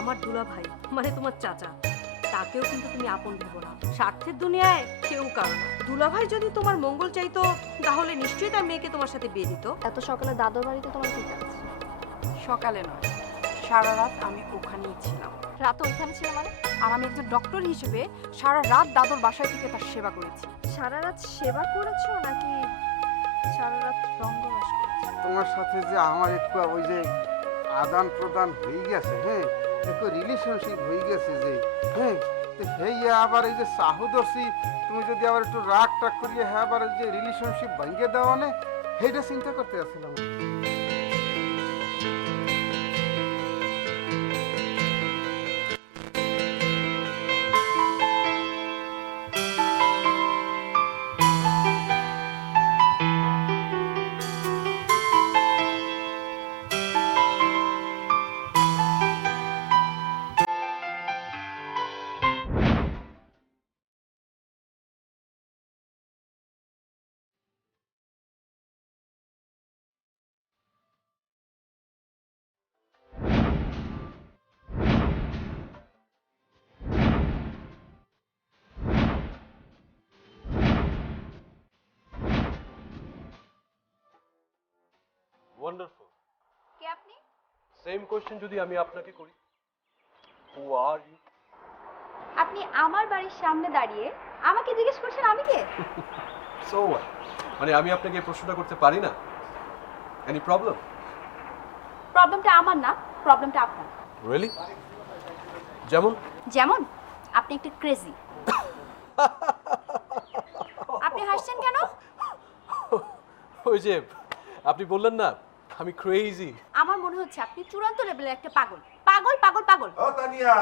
আমার দুলাভাই মানে তোমার চাচা, তাকেও কিন্তু তুমি আপন ভেবো না। স্বার্থের দুনিয়ায় কেউ কারো না। দুলাভাই যদি তোমার মঙ্গল চাইতো তাহলে নিশ্চয়ই তার মেয়েকে তোমার সাথে বিয়ে দিত। এত সকালে দাদুর বাড়িতে তোমার কি কাজ? সকালে নয়, সারা রাত আমি ওখানেই ছিলাম। রাতে ওইখানে ছিল মানে? আর আমি একজন ডক্টর হিসেবে সারা রাত দাদুর বাসায় থেকে তার সেবা করেছি। সারা রাত সেবা করেছো নাকি সারা রাত রঙ্গরস করেছো? তোমার সাথে যে আমার একটু ওই যে আদান প্রদান হয়ে গেছে, হ্যাঁ, একটু রিলেশনশিপ হয়ে গেছে যে, হ্যাঁ, তো হেইয়া আবার এই যে সাহুদর্শী তুমি যদি আবার একটু রাগ টাগ করিয়ে হ্যাঁ আবার ওই যে রিলেশনশিপ ভাঙিয়ে দেওয়া নে, সেইটা চিন্তা করতে আসছিলাম। ওয়ান্ডারফুল। কে আপনি? সেম কোশ্চেন যদি আমি আপনাকে করি, হু আর ইউ? আপনি আমার বাড়ির সামনে দাঁড়িয়ে আমাকে জিজ্ঞেস করছেন আমি কে? সো হোয়াট, মানে আমি আপনাকে এই প্রশ্নটা করতে পারি না? Any problem? প্রবলেমটা আমার না, প্রবলেমটা আপনার। রিয়েলি? যেমন? যেমন আপনি একটু ক্রেজি। আপনি হাসছেন কেন? ওই যে আপনি বললেন না আমি ক্রেজি। আমার মনে হচ্ছে আপনি চূড়ান্ত লেভেলের একটা পাগল। পাগল পাগল পাগল। ও তানিয়া,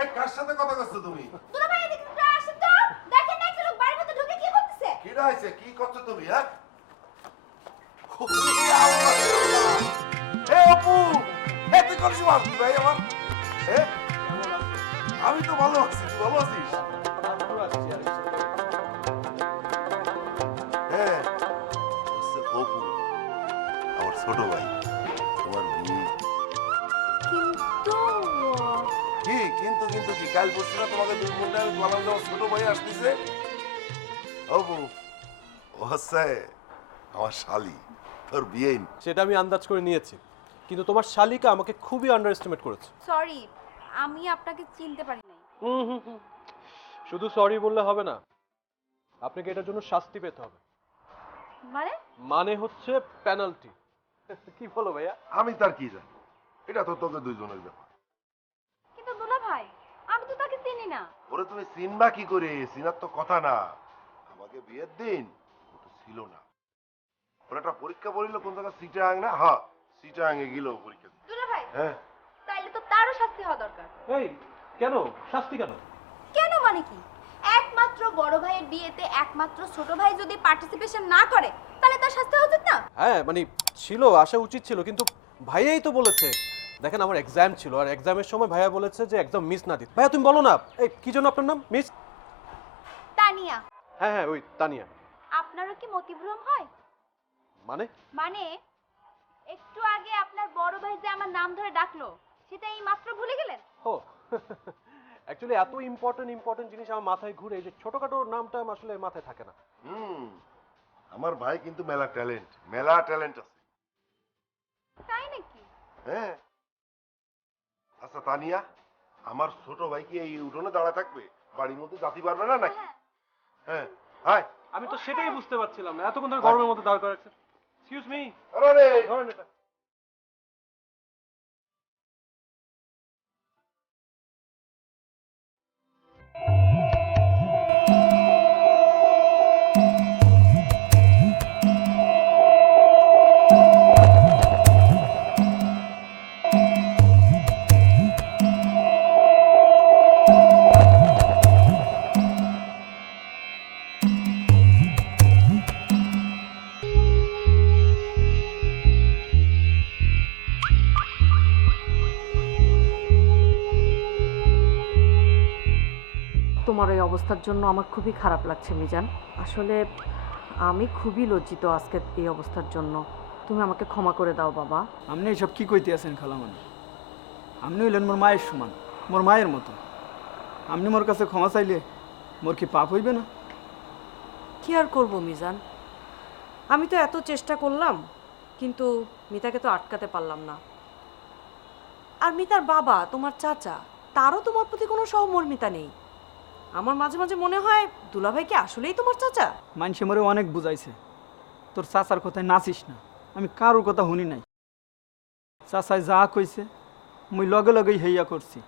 এই কার সাথে কথা করছো তুমি? দুলাভাই এদিকে একটু আসেন তো। দেখেন না একটা লোক বাড়ির মধ্যে ঢুকে কি করতেছে? কি হয়েছে? কি করছো তুমি, হ্যাঁ? এ অপু, এ তুই কোন সময় আসবি ভাই আমার? এ? আমি তো ভালো আছি, তুই ভালো আছিস? হ্যাঁ, হচ্ছে অপু, আমার ছোট ভাই, তোমার বিয়ে। কিন্তু কিন্তু কি কাল বলছি না তোমাকে দুই ঘন্টা আমি বললাম যে আমার ছোট ভাই আসতেছে? অপু, ও হচ্ছে আমার শালি, তোর বিয়ে। সেটা আমি আন্দাজ করে নিয়েছি, কিন্তু তোমার শালিকা আমাকে খুবই আন্ডার এস্টিমেট করেছে। সরি, আমি আপনাকে চিনতে পারি নাই। শুধু সরি বললে হবে না, আপনাকে এটার জন্য শাস্তি পেতে হবে। মানে? মানে হচ্ছে পেনাল্টি। কি বলো ভাইয়া? আমি তার কি জানি, এটা তো তোকে দুইজনের ব্যাপার। কিন্তু দুলাভাই, আমি তো তাকে চিনি না। ওরে তুমি চিনবা কি করে? চিনার তো কথা না। আমাকে বিয়ের দিন ও তো ছিল না। ওর একটা পরীক্ষা পড়িল কোন জায়গায় সিটাং না, হ্যাঁ সিটাং এ গেল পরীক্ষা দিতে। দুলাভাই, হ্যাঁ, তাইলে তো তারও শাস্তি হওয়া দরকার। এই কেন শাস্তি কেন? কেন মানে কি? একমাত্র বড় ভাইয়ের বিয়েতে একমাত্র ছোট ভাই যদি পার্টিসিপেশন না করে তাহলে তার শাস্তি হওয়া উচিত না? হ্যাঁ মানে ছিল, আসা উচিত ছিল, কিন্তু ভাইয়াই তো বলেছে। দেখেন আমার এক্সাম ছিল, আর এক্সামের সময় ভাইয়া বলেছে যে একদম মিস না দিতে। ভাইয়া তুমি বলো না, এই কি জন্য আপনার নাম মিস? তানিয়া। হ্যাঁ হ্যাঁ, ওই তানিয়া। আপনারও কি মতিভ্রম হয়? মানে? মানে একটু আগে আপনার বড় ভাই যে আমার নাম ধরে ডাকলো সেটা এই মাত্র ভুলে গেলেন? ও অ্যাকচুয়ালি এত ইম্পর্টেন্ট জিনিস আমার মাথায় ঘুরে, এই যে ছোটখাটো নামটা আসলে মাথায় থাকে না। আমার ভাই কিন্তু মেলা ট্যালেন্ট আছে। তাই নাকি? হ্যাঁ। আচ্ছা তানিয়া, আমার ছোট ভাই কি এই উঠোনে দাঁড়ায় থাকবে? বাড়ির মধ্যে জাতি পারবে না নাকি? হ্যাঁ, হাই। আমি তো সেটাই বুঝতে পারছিলাম না, এতক্ষণ ধরে গরমের মধ্যে দাঁড় করে রাখছে। এক্সকিউজ মি, আরে ধরেন এটা। তোমার এই অবস্থার জন্য আমার খুবই খারাপ লাগছে মিজান। আসলে আমি খুবই লজ্জিত আজকের এই অবস্থার জন্য। তুমি আমাকে ক্ষমা করে দাও বাবা। আপনি এসব কি কইতে আছেন খালামানি? আপনি হইলেন মোর মায়ের সমান, মোর মায়ের মতো। আপনি মোর কাছে ক্ষমা চাইলে মোর কি পাপ হইবে না? কি আর করব মিজান, আমি তো এত চেষ্টা করলাম, কিন্তু মিতাকে তো আটকাতে পারলাম না। আর মিতার বাবা, তোমার চাচা, তারও তোমার প্রতি কোনো সহমর্মিতা নেই। আমার মাঝে মাঝে মনে হয় দুলাভাই কি আসলেই তোমার চাচা? মানুষে মোরে অনেক বুঝাইছে, তোর চাচার কথায় নাচিস না। আমি কারোর কথা শুনি নাই। চাচাই যা কইছে মুই লগে লগেই হইয়া করছি।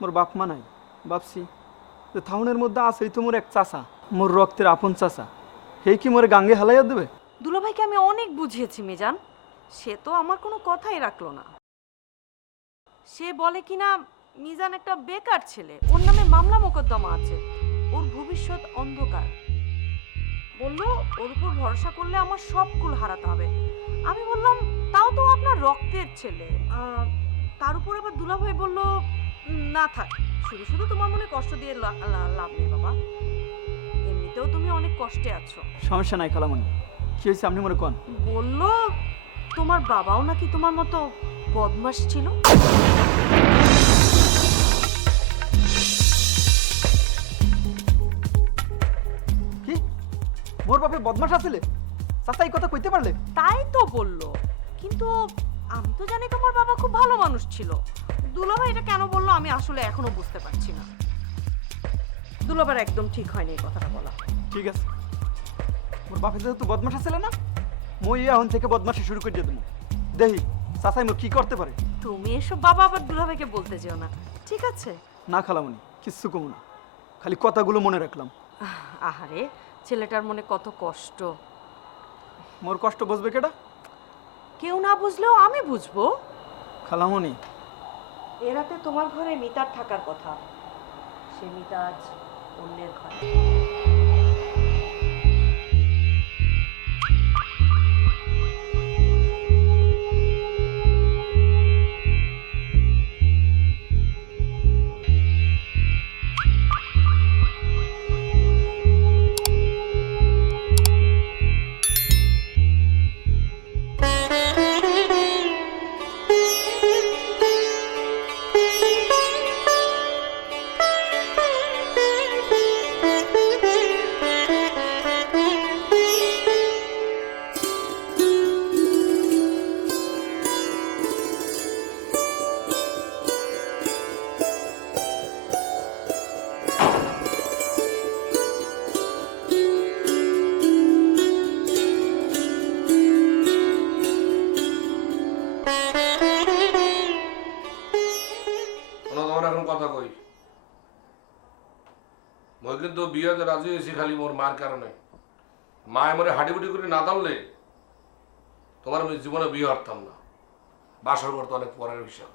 মোর বাপ মা নাই, ভাবছি যে থাউনের মধ্যে আছেই তো মোর এক চাচা, মোর রক্তের আপন চাচা, হেই কি মোরে গাঙ্গে হালাইয়া দেবে? দুলাভাইকে আমি অনেক বুঝিয়েছি মিজান, সে তো আমার কোনো কথাই রাখলো না। সে বলে কিনা মিজান একটা বেকার ছেলে, ওর নামে মামলা মোকদ্দমা আছে, ওর ভবিষ্যৎ অন্ধকার। বলল ওর উপর ভরসা করলে আমার সব কুল হারাতে হবে। আমি বললাম তাও তো আপনার রক্তের ছেলে। তার উপর আবার দুলাভাই বলল না থাক, শুধু শুধু তোমার মনে কষ্ট দিয়ে লাভ নেই বাবা, এমনিতেও তুমি অনেক কষ্টে আছো। সমস্যা নাই খালামণি, কি হয়েছে আপনি মনে কন? বলল তোমার বাবাও নাকি তোমার মতো বদমাশ ছিল। কি মোর বাপে বদমাশ আছিলে? চাচা এই কথা কইতে পারলে? তাই তো বললো, কিন্তু আমি তো জানি তোমার বাবা খুব ভালো মানুষ ছিল। দুলাভাই এটা কেন বললো আমি আসলে এখনো বুঝতে পারছি না। দুলাভার একদম ঠিক হয়নি এই কথাটা বলা। ঠিক আছে, মোর বাপে যেহেতু বদমাশ আছিলে না, মই এখন থেকে বদমাশি শুরু করে দেবো। দেখি চাচাই মোর কি করতে পারে। তুমি এসব বাবা আবার দুলাভাইকে বলতে যেও না, ঠিক আছে? না খালামণি, কিচ্ছু কমু না, খালি কথাগুলো মনে রাখলাম। আহারে, ছেলেটার মনে কত কষ্ট। মোর কষ্ট বুঝবে কেডা? কেউ না বুঝলেও আমি বুঝবো। খালামণি, এ রাতে তোমার ঘরে মিতার থাকার কথা, সে মিতা আজ অন্যের ঘরে। তোমার এখন কথা কই, মই কিন্তু বিয়েতে রাজি হয়েছি খালি মোর মার কারণে। মায় মরে হাঁটিবুটি করে না দাঁড়লে তোমার আমি জীবনে বিয়ে হারতাম না। বাসার ঘর তো অনেক পরের বিষয়।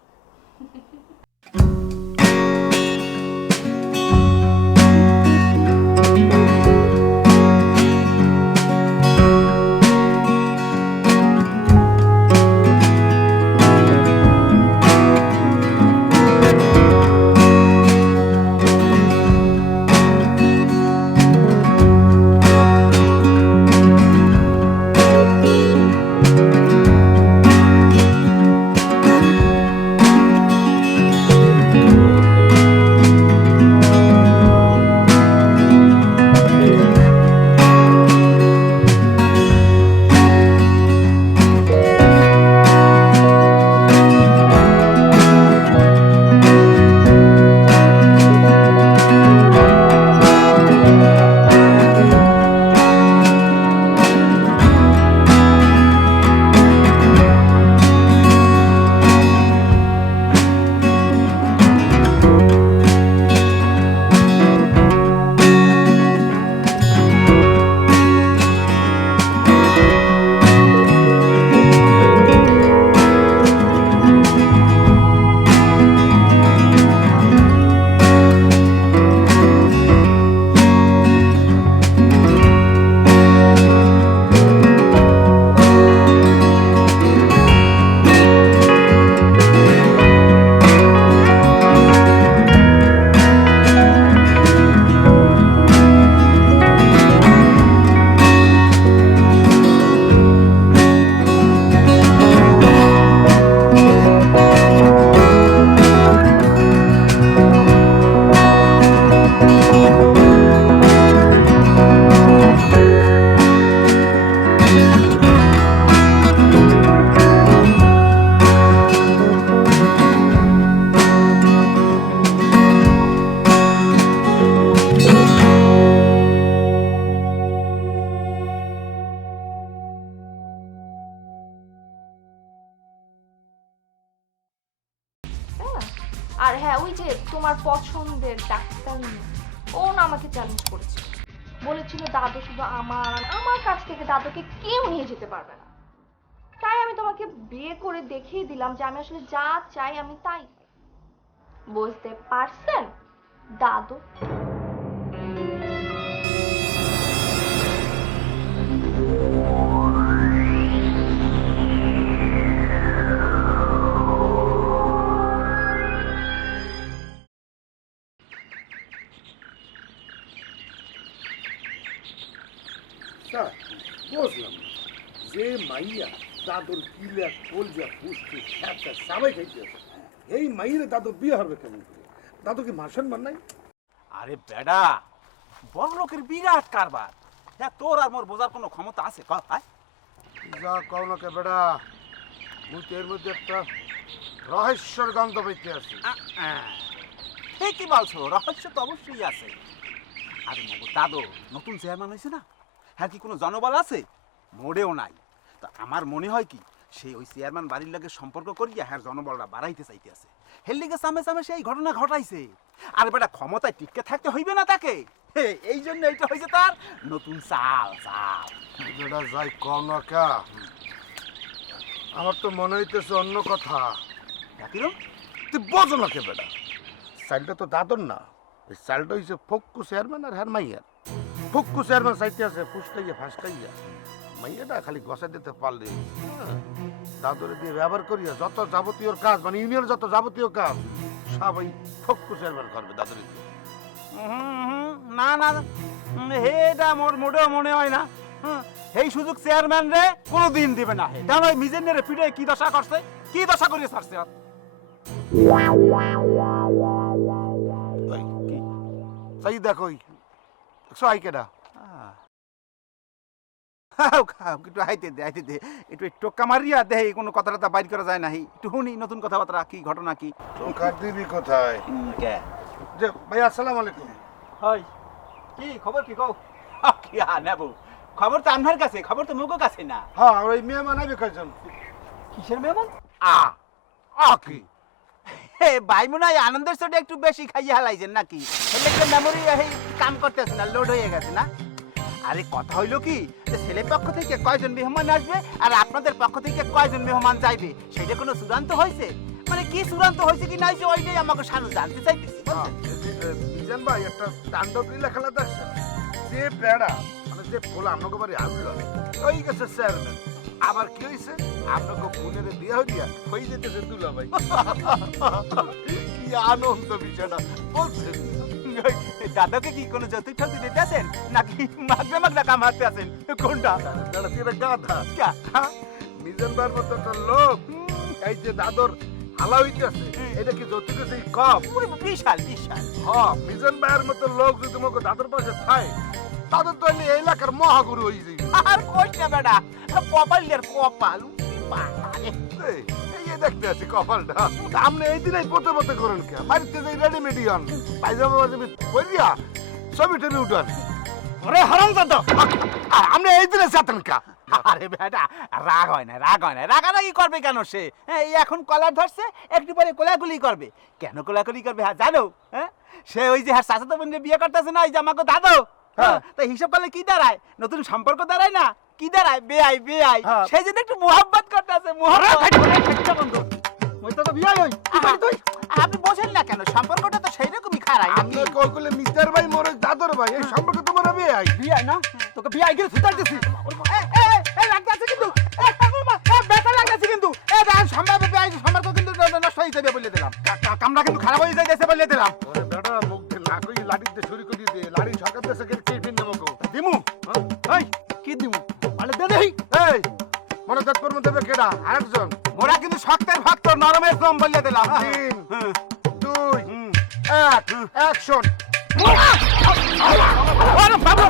আর হ্যাঁ, ওই যে তোমার পছন্দের ডাক্তার ও না আমাকে চ্যালেঞ্জ করেছিল, বলেছিল দাদু শুধু আমার কাছ থেকে দাদুকে কেউ নিয়ে যেতে পারবে না। তাই আমি তোমাকে বিয়ে করে দেখিয়ে দিলাম যে আমি আসলে যা চাই আমি তাই পাই। বুঝতে পারছেন দাদু? বুঝলাম না। যে মাইয়া দাদুর কিলা কলজা পুষ্টি খেতে সবাই খাইতে আছে, এই মাইয়ের দাদুর বিয়ে হবে কেমন করে? দাদু কি মাসন মান নাই? আরে বেডা, বড় লোকের বিরাট কারবার। হ্যাঁ, তোর আর মোর বোঝার কোনো ক্ষমতা আছে? যা কও না কে বেড়া, মুই তো এর মধ্যে একটা রহস্যের গন্ধ পাইতে আছি। কি বলছো? রহস্য তো অবশ্যই আছে। আরে মগো দাদু নতুন চেয়ারম্যান হয়েছে না, হ্যাঁ কি কোনো জনবল আছে? মোড়েও নাই। তা আমার মনে হয় কি সেই ওই চেয়ারম্যান বাড়ির লাগে সম্পর্ক করিয়া হ্যাঁ জনবলটা বাড়াইতে চাইতে আছে। হের লিগে সামে সামে সেই ঘটনা ঘটাইছে। আর বেটা ক্ষমতায় টিকে থাকতে হইবে না তাকে, এই জন্য এইটা হয়েছে তার নতুন চাল। বেড়া যাই কও না কে, আমার তো মনে হইতেছে অন্য কথা। কিরম? তুই বোঝো না কে বেড়া, চালটা তো দাদর না, এই চালটা হইছে ফক্কু চেয়ারম্যান আর হ্যার মাইয়ার। ফক্কু চেয়ারম্যান চাইতে আছে ফুসকাইয়া ফাঁসকাইয়া, মাইয়াটা খালি গসা দিতে পারলে দাদরে দিয়ে ব্যবহার করিয়া যত যাবতীয় কাজ মানে ইউনিয়নের যত যাবতীয় কাজ সবাই ফক্কু চেয়ারম্যান করবে দাদরে দিয়ে। না না, এটা মোর মোটেও মনে হয় না। এই সুযোগ চেয়ারম্যান রে কোনোদিন দিবে না। কারণ ওই মিজেনের পিঠে কি দশা করছে, কি দশা করিয়ে ছাড়ছে। তাই দেখো আই কেডা একটু হাইতে দে একটু টোকা মারিয়া দেহে কোনো কথাটা বাইর করা যায় না। একটু শুনি নতুন কথাবার্তা, কি ঘটনা কি? কার দিবি কোথায়? যে ভাই আসসালামু আলাইকুম। হয় কি খবর? কি কও? কি নেব খবর তো আপনার কাছে, খবর তো মুখো কাছে না। হ্যাঁ, ওই মেহমান আইবে কয়জন? কিসের মেহমান? কি ভাই মনে হয় আনন্দের চোটে একটু বেশি খাইয়ে হালাইছেন নাকি? মেমোরি কাম করতেছে না, লোড হয়ে গেছে না? আরে কথা হইলো কি, ছেলে পক্ষ থেকে কয়জন মেহমান আসবে আর আপনাদের পক্ষ থেকে কয়জন মেহমান যাইবে সেটা কোনো চূড়ান্ত হয়েছে? মানে কি চূড়ান্ত হয়েছে কি নাই ওইটাই আমাকে সানু জানতে চাইতেছি। মিজান ভাই একটা তাণ্ডব লীলা খেলা দেখছেন? যে বেড়া মানে যে ফুল আপনাকে বাড়ি আসলো ওই গেছে চেয়ারম্যান, আবার কি হয়েছে আপনাকে বোনের বিয়ে হইয়া হয়ে যেতেছে দুলা ভাই। কি আনন্দ বিষয়টা বলছেন। দাদাকে কি কোনো যৌতুক ঠৌতুক দিতে আছেন নাকি মাগনা মাগনা কামাতে আছেন? কোনটা? গাধা মিজান ভাইয়ের মতো একটা লোক এই যে দাদর হালা হইতেছে, এটা কি যৌতুকের থেকে কম? বিশাল বিশাল। হ্যাঁ, মিজান ভাইয়ের মতো লোক যদি তোমাকে দাদর পাশে থাকে তাদের তো এই এলাকার মহাগুরু হয়ে যাবে। আর কোশ না বেটা, কপালের কপাল। এই দেখতে আছি কপালটা। আপনি এই দিনেই পথে পথে করেন কে? বাড়িতে যাই রেডিমেডিয়ান পায়জামা পাজামি পরিয়া ছবি টবি উঠান। ওরে হারামজাদা, আপনি এই দিনে চাতেন কা? আরে বেটা রাগ হয় না, রাগারাগি করবে কেন সে? এই এখন কলার ধরছে, একটু পরে কোলাকুলি করবে। কেন কোলাকুলি করবে হ্যাঁ জানো? হ্যাঁ, সে ওই যে হ্যাঁ চাচাতো বোনকে বিয়ে করতেছে না, ওই যে আমাকে দাদু। হ্যাঁ, তাই হিসাব করলে কি দাঁড়ায়? নতুন সম্পর্ক দাঁড়ায় না? কি দাঁড়ায়? বেআই। সেই জন্য একটু মোহাব্বত করতেছে। আপনি বোঝেন না কেন? সম্পর্কটা তো সেই রকমই খারাপ। আপনি কইলে মিস্টার ভাই মোর দাদর ভাই, এই সম্পর্ক তোমার বিয়ে না? তোকে বিয়ে গেলে ছুটাই দিছি। লাগতেছে কিন্তু, ব্যথা লাগতেছে কিন্তু। সম্ভব সম্পর্ক কিন্তু নষ্ট হয়ে যাবে বলে দিলাম। কামরা কিন্তু খারাপ হয়ে যাইতেছে বলে দিলাম। বেটা মুখ না কই লাঠিতে শুরু করে দিয়ে লাঠি সরকার দেশে কে ফিন দেবো দিমু। এই কি দিমু? মানে দে দেই। এই মনে তৎপর মধ্যে কেডা আরেকজন? মোরা কিন্তু শক্তের ভক্ত, নরমের দম বলে দিলাম। 3 2 1 অ্যাকশন। আরে বাবা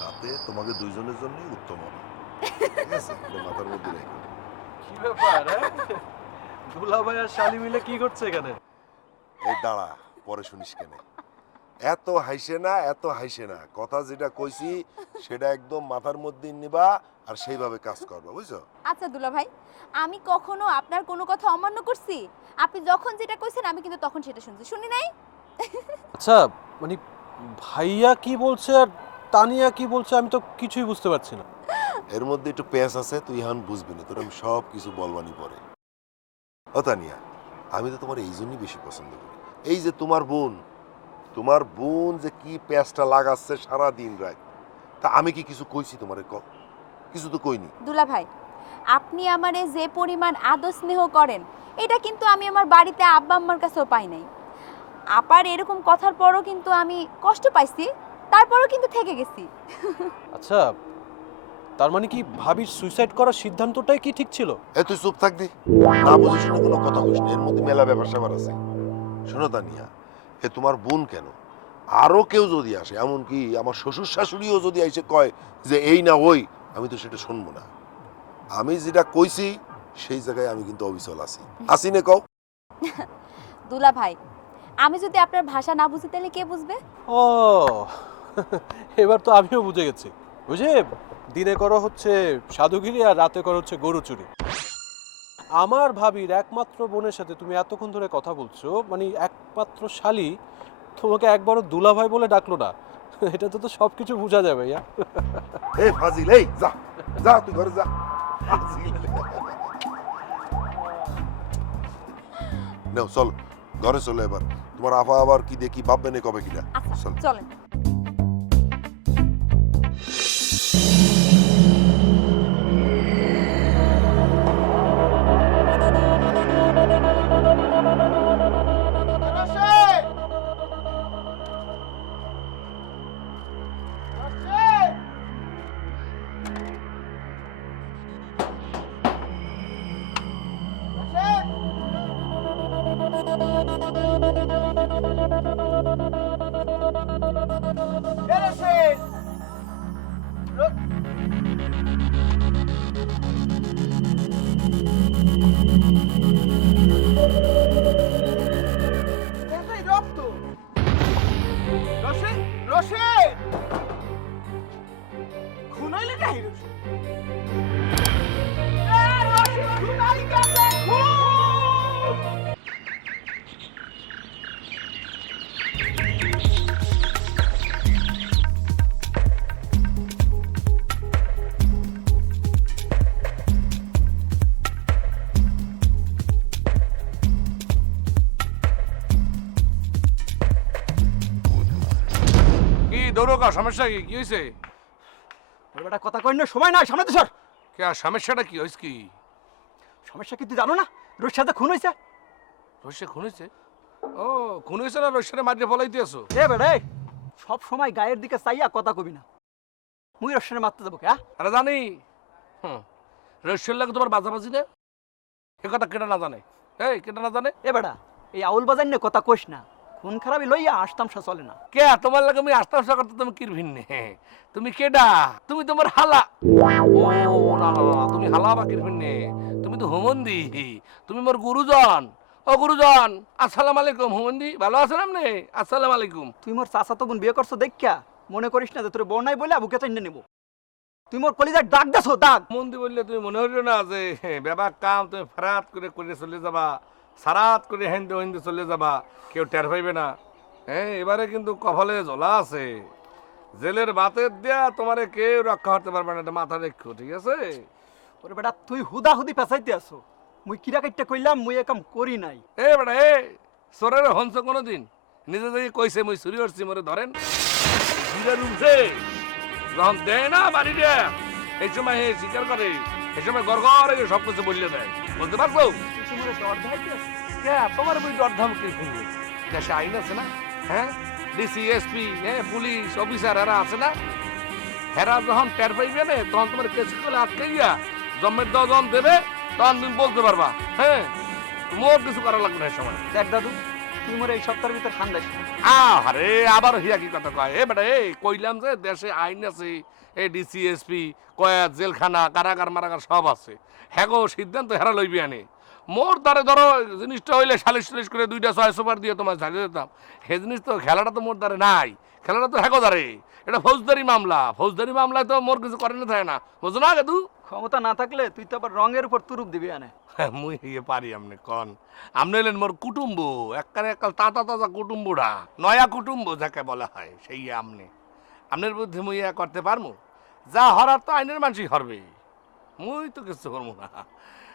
তাতে তোমাকে দুইজনের জন্যই উত্তম হবে ঠিক আছে এটা মাথার মধ্যে রেখো কি ব্যাপার দুলাভাই আর শালি মিলে কি করছে এখানে? এই দাঁড়া পরে শুনিস কেন এত হাইসে না কথা যেটা কইছি সেটা একদম মাথার মধ্যে নিবা আর সেইভাবে কাজ করবা বুঝছো? আচ্ছা দুলা ভাই, আমি কখনো আপনার কোনো কথা অমান্য করছি? আপনি যখন যেটা কইছেন আমি কিন্তু তখন সেটা শুনছি, শুনি নাই? আচ্ছা মানে ভাইয়া কি বলছে আর তানিয়া কি বলছে আমি তো কিছুই বুঝতে পারছি না। এর মধ্যে একটু পেঁয়াজ আছে, তুই এখন বুঝবি না, তোর আমি সব কিছু বলবানি পরে। ও তানিয়া, আমি তো তোমার এই জন্যই বেশি পছন্দ করি। এই যে তোমার বোন যে কি পেঁয়াজটা লাগাচ্ছে সারা দিন রাত, তা আমি কি কিছু কইছি তোমারে? কিছু তো কইনি। দুলা ভাই, আপনি আমারে যে পরিমাণ আদর স্নেহ করেন এটা কিন্তু আমি আমার বাড়িতে আব্বা আম্মার কাছেও পাই নাই। আপার এরকম কথার পরও কিন্তু আমি কষ্ট পাইছি, তারপরও কিন্তু থেকে গেছি। আচ্ছা তার মানে কি ভাবির সুইসাইড করার সিদ্ধান্তটাই কি ঠিক ছিল? এ তুই চুপ থাকবি, না বুঝে শুনে কোনো কথা কইস না, এর মধ্যে মেলা ব্যাপার স্যাপার আছে। শোনো তানিয়া, এ তোমার বোন কেন, আরো কেউ যদি আসে, এমনকি আমার শ্বশুর শাশুড়িও যদি এসে কয় যে এই না ওই, আমি তো সেটা শুনবো না। আমি যেটা কইছি সেই জায়গায় আমি কিন্তু অবিচল আছি না কও? দুলা ভাই, আমি যদি আপনার ভাষা না বুঝি তাহলে কে বুঝবে? ও এবার তো আমিও বুঝে গেছি। বুঝে দিনে করো হচ্ছে সাধুগিরি আর রাতে করো হচ্ছে গরু চুরি। আমার ভাবির একমাত্র বোনের সাথে তুমি এতক্ষণ ধরে কথা বলছো, মানে একমাত্র শালি তোমাকে একবারও দুলাভাই বলে ডাকলো না, এটা তো সবকিছু বোঝা যাবে। ভাইয়া এই ফাজিল, এই যা যা তুই ঘরে যা। নাও চল ঘরে চলো এবার, তোমার আফা আবার কি দেখি ভাববে না কবে কিনা। আচ্ছা চল চলেন। কি দৌড়কা সমস্যা কি হয়েছে? ওর বেটা কথা কই না, সময় নাই, সামনে তো সর। কে সমস্যাটা কি হয়েছে? কি সমস্যা কি তুই জানো না? রোজ সাথে খুন হয়েছে। রস্যে খুন হয়েছে? ও খুন হয়েছে না রস্যে মারিয়ে ফলাই দিয়েছো? এ বেড়ে সব সময় গায়ের দিকে চাইয়া কথা কবি না। মুই রসের মারতে যাবো কে? আরে জানি রস্যের লাগে তোমার বাজাবাজি না, এ কথা কেটা না জানে? এই কেটা না জানে? এ বেড়া এই আউল বাজার নিয়ে কথা কইস না, খুন খারাপই লইয়া আসতামশা চলে না। কে তোমার লাগে আমি আস্তে আস্তে করতে তুমি কির ভিন্নে? তুমি কেডা? তুমি তোমার হালা? ও না না না, তুমি হালা বা কির ভিন্নে? তুমি তো হুমন্দি, তুমি মোর গুরুজন। ও গুরুজন, আসসালামু আলাইকুম। হুমন্দি ভালো আছেন আপনি? আসসালামু আলাইকুম। তুই মোর চাচা তো বোন বিয়ে করছো দেখা মনে করিস না যে তোর বোন নাই বলে বুকে চাইনে নেবো। তুই মোর কলিজার ডাক দেছো, ডাক। হুমন্দি বললে তুমি মনে হইল না যে বেবাক কাম তুমি ফেরাত করে চলে যাবা, সারাত করে হেন্দে হেন্দে চলে যাবা, কেউ টের পাইবে না। হ্যাঁ এবারে কিন্তু কপালে জ্বলা আছে, জেলের বাতের দেয়া তোমারে কেউ রক্ষা করতে পারবে না, এটা মাথা রেখো, ঠিক আছে? ওরে বেটা তুই হুদা হুদি পেঁচাইতে আসো, মুই কিরা কাইটটা কইলাম মুই এ কাম করি নাই। এ বেটা এ সরের হংস কোনোদিন নিজে থেকে কইছে মুই চুরি করছি মরে ধরেন জিরা রুমছে যখন দেয় না বাড়ি দেয়, এই সময় হে স্বীকার করে, এই সময় গড়গড় সব কিছু বললে দেয়, বুঝতে পারছো? তোমার বই ডর ধমকি শুনবে, দেশে আইন আছে না? হ্যাঁ ডিসি এসপি হ্যাঁ পুলিশ অফিসার এরা আছে না? হেরা যখন টের পাইবে না তখন তোমার কেস করে আটকে গিয়া জন্মের দজন দেবে, তখন তুমি বলতে পারবা। হ্যাঁ মোর কিছু করা লাগবে না এই সময়। দেখ দাদু, তুই মোর এই সপ্তাহের ভিতর খান্দাস না। আরে আবার হিয়া কি কথা কয়? বেটা এই কইলাম যে দেশে আইন আছে, এই ডিসিএসপি কয়াত জেলখানা কারাগার মারাগার সব আছে। হ্যাঁ গো, সিদ্ধান্ত হেরা লইবি আনে। মোর দ্বারে ধরো জিনিসটা হইলে সালিশ টালিশ করে 2টা 6 সুপার দিয়ে তোমার ঝাড়িয়ে দিতাম। সে জিনিস তো খেলাটা তো মোর দ্বারে নাই, খেলাটা তো হ্যাগো দ্বারে। এটা ফৌজদারি মামলা, ফৌজদারি মামলায় তো মোর কিছু করে না থাকে না, বুঝো না গেদু? ক্ষমতা না থাকলে তুই তো আবার রঙের উপর তুরুপ দিবি আনে। মুই ইয়ে পারি আমনে কন, আমনে হলেন মোর কুটুম্ব, এককালে একাল তাজা তাজা কুটুম্বরা, নয়া কুটুম্ব যাকে বলা হয়, সেই আমনে। আমনের বুদ্ধি মুই ইয়া করতে পারমু? যা হরার তো আইনের মানুষই হরবে, মুই তো কিছু করবো না।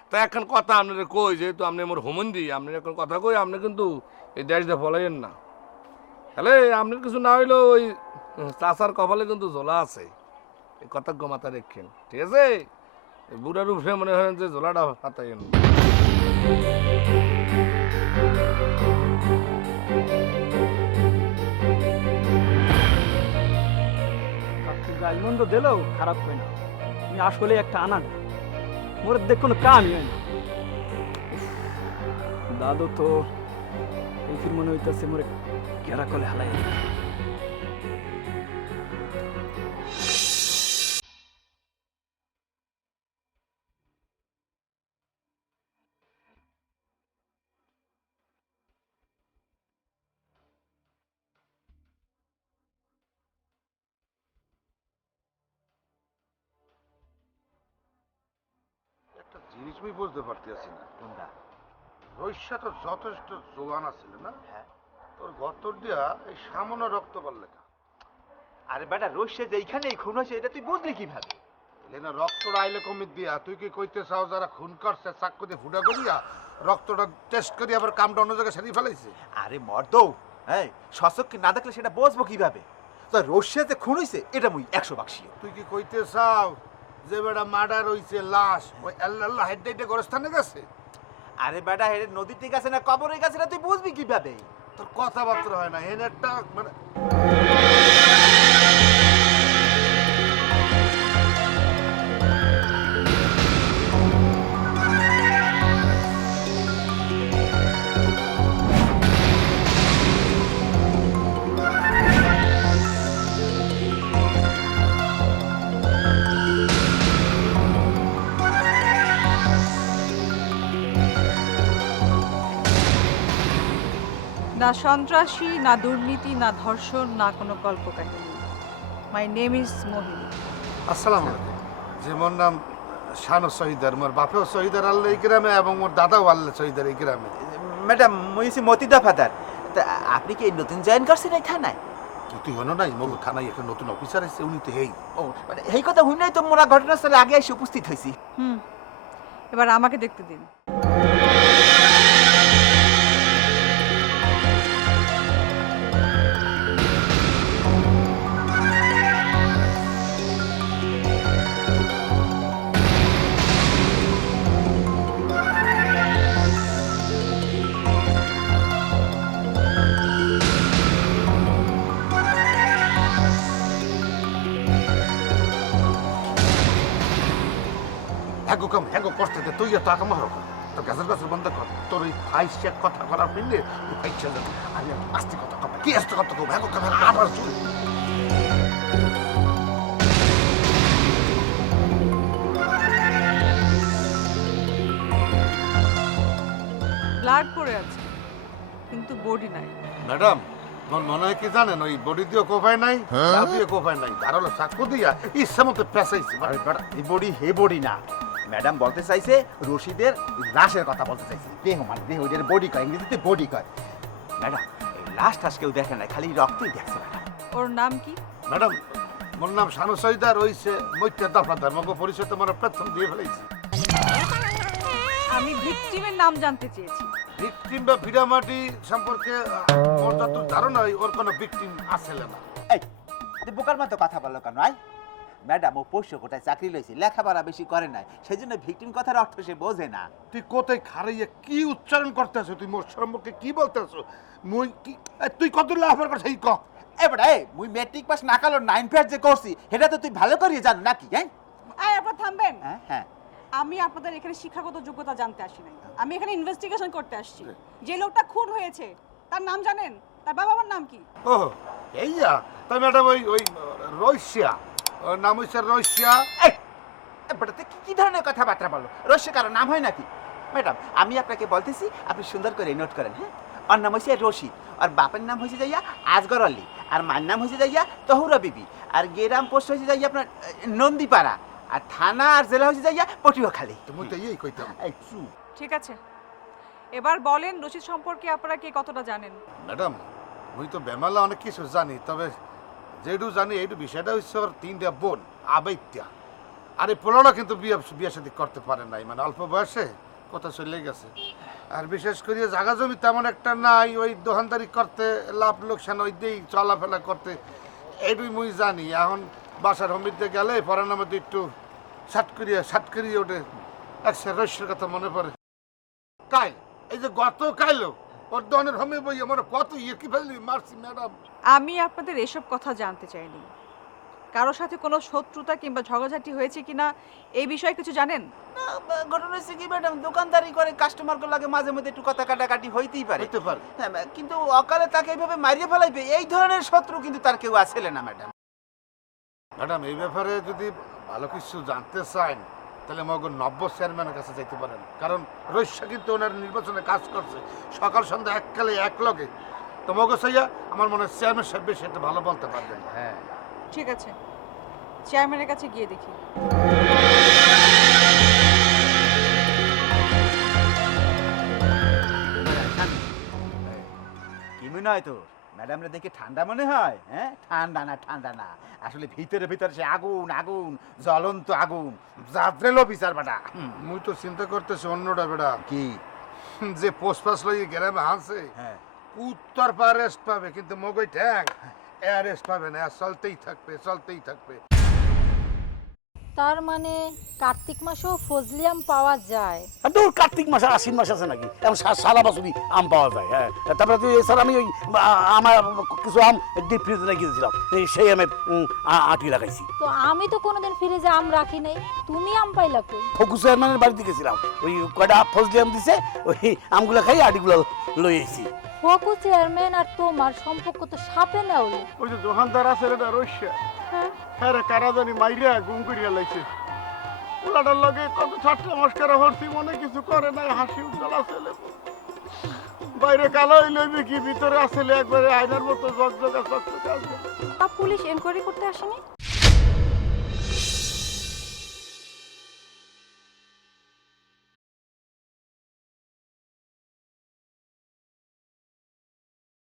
তো এখন কথা আপনার কই, যেহেতু আপনি মোর হুমন্দি, আপনার এখন কথা কই, আপনি কিন্তু এই দেশ দিয়ে ফলাইয়েন না। তাহলে আপনার কিছু না হইলেও ওই চাষার কপালে কিন্তু ঝোলা আছে, এই কথা মাথা রেখেন, ঠিক আছে? বুড়ার উপরে মনে হয় যে ঝোলাটা হাতাইন। তুই গালমন্দ দিলেও খারাপ হয় না, আমি আসলে একটা আনাটা, মোর দেখ কোনো কামই হয় না। দাদু তো এই ফির মনে হইতেছে মোরে ঘেরা কলে হালাই। একটা জিনিস আমি বুঝতে পারতেছি না। কোনটা? রইসা তো যথেষ্ট জোয়ান আছিল না? হ্যাঁ। তোর গতর দিয়া এই সামান্য রক্ত পারলে না। আরে বেটা, রইসে যে এইখানেই খুন হয়েছে এটা তুই বুঝলি কিভাবে? এলে না রক্তটা আইলে কমিত দিয়া, তুই কি কইতে চাও যারা খুন করছে চাক্কু দিয়ে ফুটা করিয়া রক্তটা টেস্ট করি আবার কামটা অন্য জায়গায় সারিয়ে ফেলাইছে? আরে মর্দ, হ্যাঁ, সচক্ষে না দেখলে সেটা বুঝবো কিভাবে? তো রইসে যে খুন হয়েছে এটা মুই 100 বাক্সি। তুই কি কইতে চাও যে বেটা মার্ডার হইছে লাশ ওই আল্লাহ হেডে গোরস্থানে গেছে? আরে বেটা, হেরে নদীতে গেছে না কবরে গেছে না তুই বুঝবি কিভাবে? তোর কথাবার্তা হয় না, এনে একটা মানে না সন্ত্রাসী, না দুর্নীতি, না ধর্ষণ, না কোনো কল্পকাহিনী। মাই নেম ইজ মোহিনী। আসসালামু আলাইকুম। যে মোর নাম শানু শহীদার, মোর বাপেও শহীদার আল্লাহ এই গ্রামে এবং মোর দাদাও আল্লাহ শহীদার এই গ্রামে। ম্যাডাম, মুই হচ্ছি মতিদা ফাদার। তা আপনি কি নতুন জয়েন করছেন এই থানায়? তুই হনো নাই মোর থানায় একটা নতুন অফিসার এসেছে, উনি তো হেই। ও মানে এই কথা শুনে তো মোরা ঘটনাস্থলে আগে এসে উপস্থিত হয়েছি। এবার আমাকে দেখতে দিন। হ্যাগো কাম হ্যাগো করতে দে, তুই এত আকাম হারো তোর গাছের গাছের বন্ধ কর। তোর ওই ফাইস চেক কথা করার মিললে ওই ফাইস চেক আমি আস্তে কথা কম, কি আস্তে কথা কম, হ্যাগো কাম আবার চলে। ব্লাড পড়ে আছে কিন্তু বডি নাই। ম্যাডাম, তোর মনে হয় কি জানেন, ওই বডি দিয়ে কোপায় নাই, তা দিয়ে কোপায় নাই, ধারালো চাকু দিয়া ইচ্ছা মতো পেঁচাইছি। আরে বেটা, এই বডি হে বডি না, ম্যাডাম বলতে চাইছে রশিদের লাশের কথা বলতে চাইছে। দেহ মানে দেহ, ওদের বডি কয়, ইংরেজিতে বডি কয়। ম্যাডাম, এই লাশ টাশ কেউ দেখে নাই, খালি রক্তই দেখছে ম্যাডাম। ওর নাম কি? ম্যাডাম, মোর নাম শানু সৈদার, হইছে মৈত্য দফাদার, মগ পরিচয় তোমার প্রথম দিয়ে ফেলাইছি। আমি ভিকটিমের নাম জানতে চেয়েছি। ভিকটিম বা ভিড়ামাটি সম্পর্কে ওর যত ধারণা, ওর কোনো ভিকটিম আছে না। এই তুই বোকার মতো কথা বললো কেন? আই ম্যাডাম, ও পোষ্য কোটায় চাকরি লইছে, লেখাপড়া বেশি করে নাই, সেই জন্য ভিকটিম কথার অর্থ সে বোঝে না। তুই কোথায় খারাইয়া কি উচ্চারণ করতেছ? তুই মোর সম্পর্কে কি বলতেছ? মুই কি তুই কত লাভের কথা এই ক। এবারে মুই মেট্রিক পাস না কালো 9 ফেয়ার যে করছি সেটা তো তুই ভালো করিয়ে জানো নাকি? হ্যাঁ আয় আপা থামবেন। হ্যাঁ, আমি আপনাদের এখানে শিক্ষাগত যোগ্যতা জানতে আসি নাই, আমি এখানে ইনভেস্টিগেশন করতে আসছি। যে লোকটা খুন হয়েছে তার নাম জানেন? তার বাবা মার নাম কি? ও এইয়া তাই ম্যাডাম ওই ওই রইসিয়া, ওর নাম হচ্ছে রইসিয়া। বেটাতে কি ধরনের কথাবার্তা বলো? রস্য কারো নাম হয় নাকি? ম্যাডাম আমি আপনাকে বলতেছি, আপনি সুন্দর করে নোট করেন। হ্যাঁ, ওর নাম হচ্ছে রশিদ, আর বাপের নাম হয়েছে যাইয়া আজগর আলী, আর মার নাম হয়েছে যাইয়া তহুরা বিবি, আর গেরাম পোস্ট হয়েছে যাইয়া আপনার নন্দীপাড়া, আর থানা আর জেলা হয়েছে যাইয়া পটুয়াখালী। তুমি তো এই কইতাম। ঠিক আছে, এবার বলেন রশিদ সম্পর্কে আপনারা কে কতটা জানেন? ম্যাডাম মুই তো বেমালা অনেক কিছু জানি, তবে যেটু জানি এইটু বিষয়টা হচ্ছে ওর 3টা বোন আবেত্যা। আরে পোলাটা কিন্তু বিয়ে শাদী করতে পারে নাই, মানে অল্প বয়সে কথা চলে গেছে। আর বিশেষ করে জায়গা জমি তেমন একটা নাই, ওই দোকানদারি করতে লাভ লোকসান ওই দিয়েই চলাফেরা করতে, এইটুই মুই জানি। এখন বাসার হমিতে গেলে পড়ানোর মধ্যে একটু সাট করিয়ে ওঠে, একশো রহস্যের কথা মনে পড়ে। কাইল এই যে গত কাইলো ওর দোকানের হমি বই আমার কত ইয়ে কি ফেলি মারছি ম্যাডাম। আমি আপনাদের এসব কথা জানতে চাইনি। কারোর সাথে কোনো শত্রুতা কিংবা ঝগড়াঝাটি হয়েছে কিনা এই বিষয়ে কিছু জানেন? ঘটনা হচ্ছে কি ম্যাডাম, দোকানদারি করে কাস্টমারকে লাগে মাঝে মধ্যে একটু কথা কাটাকাটি হইতেই পারে। হইতে পারে। হ্যাঁ, কিন্তু অকালে তাকে এইভাবে মারিয়ে ফেলাইবে এই ধরনের শত্রু কিন্তু তার কেউ আসলে না ম্যাডাম। ম্যাডাম এই ব্যাপারে যদি ভালো কিছু জানতে চান তাহলে মগ নব্য চেয়ারম্যানের কাছে যেতে পারেন, কারণ রৈশা কিন্তু ওনার নির্বাচনে কাজ করছে সকাল সন্ধ্যা এককালে এক লগে। তো মগ সাইয়া আমার মনে হয় চেয়ারম্যান সাহেব সেটা ভালো বলতে পারবেন। হ্যাঁ ঠিক আছে, চেয়ারম্যানের কাছে গিয়ে দেখি। কি মনে হয় তোর? ম্যাডামরা দেখে ঠান্ডা মনে হয়? হ্যাঁ, ঠান্ডা না, আসলে ভিতরে ভিতরে সে আগুন আগুন, জ্বলন্ত আগুন। জাফরেলো বিচার বেটা। মুই তো চিন্তা করতেছি অন্যটা বেটা, কি যে পোস্ট পাস লইয়ে গ্রামে হাসে হ্যাঁ, উত্তর পা রেস্ট পাবে, কিন্তু মগই ঠ্যাং রেস্ট পাবে না, চলতেই থাকবে। তার মানে কার্তিক মাসেও ফজলি আম পাওয়া যায়? দূর, কার্তিক মাসে আশ্বিন মাস আছে নাকি? এখন সারা বছরই আম পাওয়া যায়। হ্যাঁ, তারপরে তুই এছাড়া আমি ওই আমার কিছু আম ডিপ ফ্রিজে রেখে দিয়েছিলাম, সেই আমের আটি লাগাইছি। তো আমি তো কোনোদিন ফ্রিজে আম রাখি নাই, তুমি আম পাইলা কই? ফকু চেয়ারম্যানের বাড়িতে গেছিলাম, ওই কয়টা ফজলি আম দিছে, ওই আমগুলো খাই আটিগুলো লই আইছি। ফকু চেয়ারম্যান আর তোমার সম্পর্ক তো সাপে নেওয়া। ওই যে দোকানদার আছে রে রস্য, হ্যাঁ রে, কারা জানি মাইরিয়া গুম করিয়া লাইছে। পোলাটার লগে কত ঠাট্টা মস্করা হরছি, মনে কিছু করে নাই, হাসি উজ্জ্বল আছে। বাইরে কালো লইবে কি, ভিতরে আসলে একবারে আয়নার মতো জগজগা চকচকে আছে। পুলিশ এনকোয়ারি করতে আসেনি?